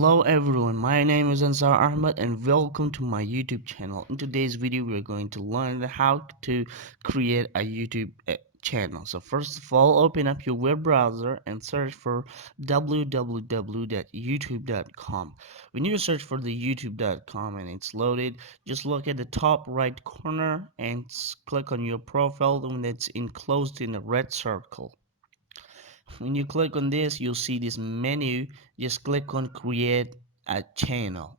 Hello everyone, my name is Ansar Ahmed and welcome to my YouTube channel. In today's video we are going to learn how to create a YouTube channel. So first of all, open up your web browser and search for www.youtube.com. When you search for the youtube.com and it's loaded, just look at the top right corner and click on your profile when it's enclosed in a red circle. When you click on this, you'll see this menu. Just click on create a channel.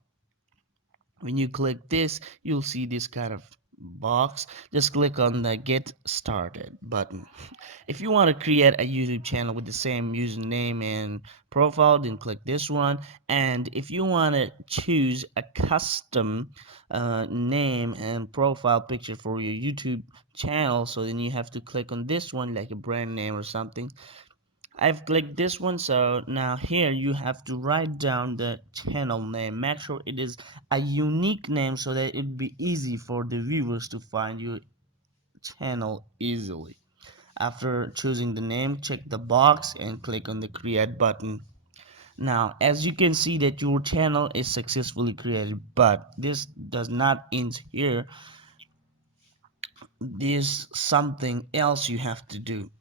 When you click this, you'll see this kind of box. Just click on the get started button. If you want to create a YouTube channel with the same username and profile, then click this one. And if you want to choose a custom name and profile picture for your YouTube channel, so then you have to click on this one, like a brand name or something. I've clicked this one, so now here you have to write down the channel name. Make sure it is a unique name so that it be easy for the viewers to find your channel easily. After choosing the name, check the box and click on the create button. Now, as you can see that your channel is successfully created, but this does not end here. There's something else you have to do.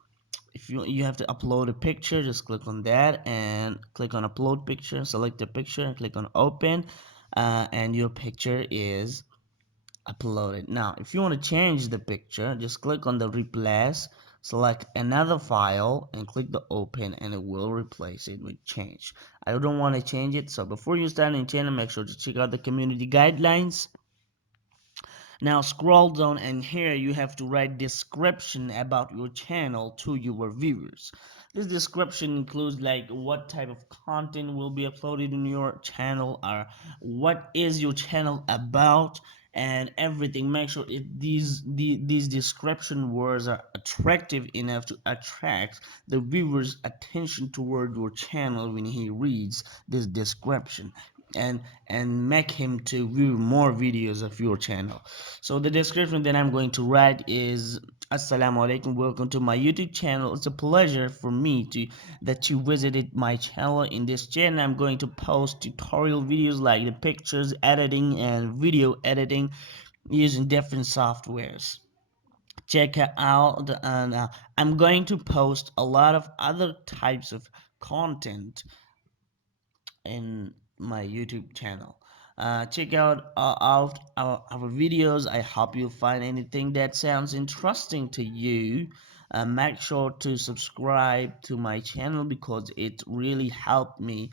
If you have to upload a picture, just click on that and click on upload picture, select the picture and click on open, and your picture is uploaded. Now if you want to change the picture, just click on the replace, select another file and click the open, and it will replace it with change. I don't want to change it, so before you start a channel, make sure to check out the community guidelines. Now scroll down and here you have to write description about your channel to your viewers. This description includes like what type of content will be uploaded in your channel, or what is your channel about, and everything. Make sure these description words are attractive enough to attract the viewer's attention toward your channel when he reads this description, and make him to view more videos of your channel. So the description that I'm going to write is: Assalamu alaikum, welcome to my YouTube channel. It's a pleasure for me that you visited my channel. In this channel I'm going to post tutorial videos like the pictures editing and video editing using different softwares. Check it out, and I'm going to post a lot of other types of content in my YouTube channel. Check out our videos. I hope you'll find anything that sounds interesting to you. Make sure to subscribe to my channel because it really helped me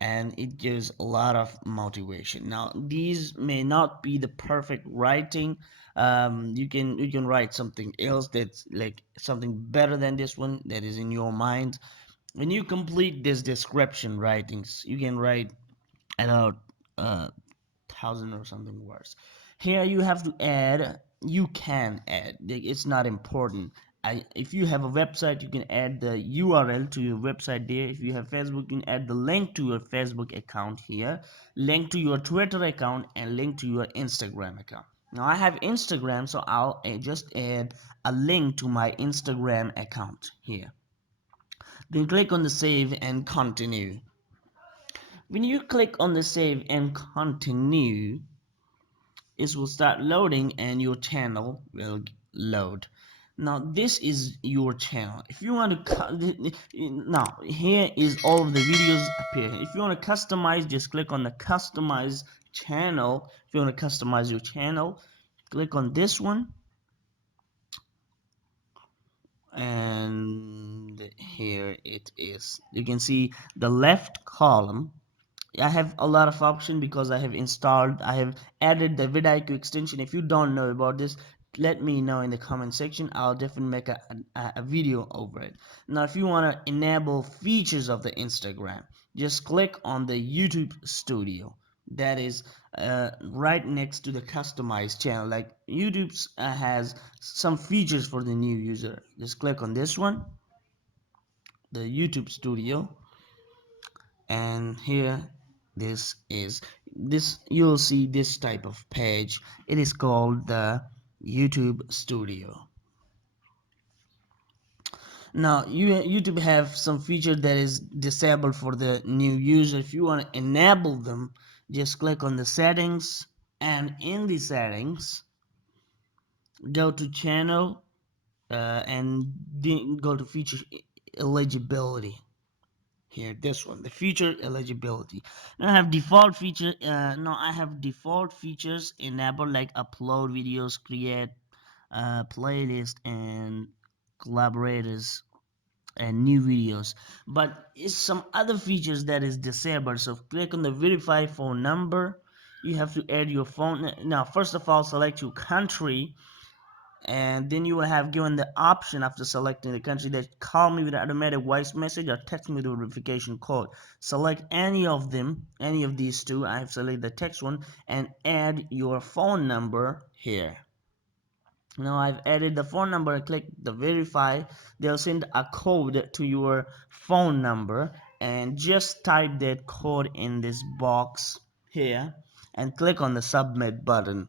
and it gives a lot of motivation. Now these may not be the perfect writing. You can write something else that's like something better than this one that is in your mind. When you complete this description writings, you can write about 1,000 or something words. Here you have to add. You can add. It's not important. If you have a website, you can add the URL to your website there. If you have Facebook, you can add the link to your Facebook account here, link to your Twitter account, and link to your Instagram account. Now I have Instagram, so I'll just add a link to my Instagram account here. Then click on the save and continue. When you click on the save and continue, it will start loading and your channel will load. Now this is your channel. If you want to now here is all of the videos appear. If you want to customize, just click on the customize channel. If you want to customize your channel, click on this one, and here it is. You can see the left column. I have a lot of options because I have added the vidIQ extension. If you don't know about this, let me know in the comment section. I'll definitely make a video over it. Now if you want to enable features of the Instagram, just click on the YouTube Studio. That is right next to the customized channel. Like YouTube has some features for the new user. Just click on this one, the YouTube Studio, and here this you'll see this type of page. It is called the YouTube Studio. Now YouTube have some feature that is disabled for the new user. If you want to enable them, just click on the settings, and in the settings go to channel, and then go to feature eligibility. Here, this one, the feature eligibility. Now I have default feature. No, I have default features enabled, like upload videos, create playlist, and collaborators, and new videos. But it's some other features that is disabled. So click on the verify phone number. You have to add your phone. Now, first of all, select your country, and then you will have given the option after selecting the country that call me with an automatic voice message or text me with a verification code. Select any of them, any of these two. I have selected the text one, and add your phone number here. Now I've added the phone number. Click the verify. They'll send a code to your phone number, and just type that code in this box here and click on the submit button.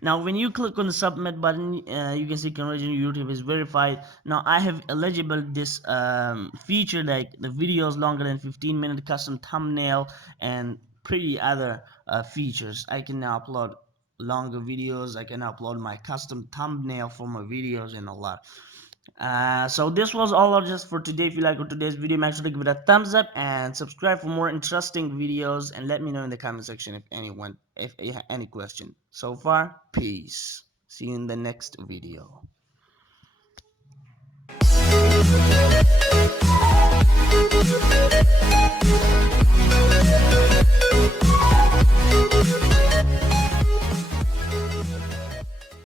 Now when you click on the submit button, you can see conversion YouTube is verified. Now I have eligible this feature, like the videos longer than 15 minutes, custom thumbnail, and pretty other features. I can now upload longer videos. I can upload my custom thumbnail for my videos and a lot. So this was all just for today. If you like today's video, make sure to give it a thumbs up and subscribe for more interesting videos, and let me know in the comment section if you have any question. So far, peace. See you in the next video.